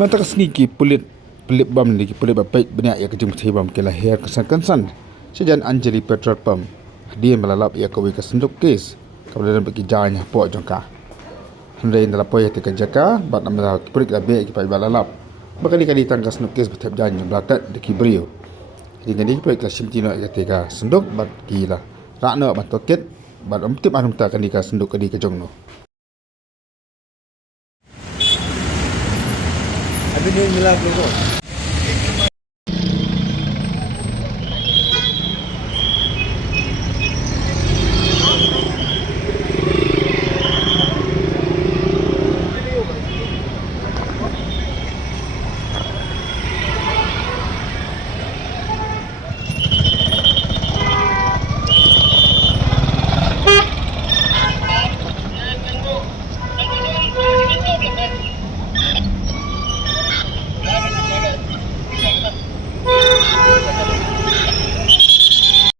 Mata kesniki pulit bam ni pulit bapak banyak ya kejum thai bam kela hair kesan sejan Anjalee petrol pump dia melalap ya kawi ke senduk kes kemudian bagi janya po jongka hendai dalam po ya tika jaka bat namda pulit labe ki pai balalap bakali tangkas senduk kes betap janya blatat de ki briew jadi ni pulit la simtino ya tika senduk bat gila rakno bat toket bat umtip anum ta kan ka senduk kadi ke jongno. Habis ni mila keluar.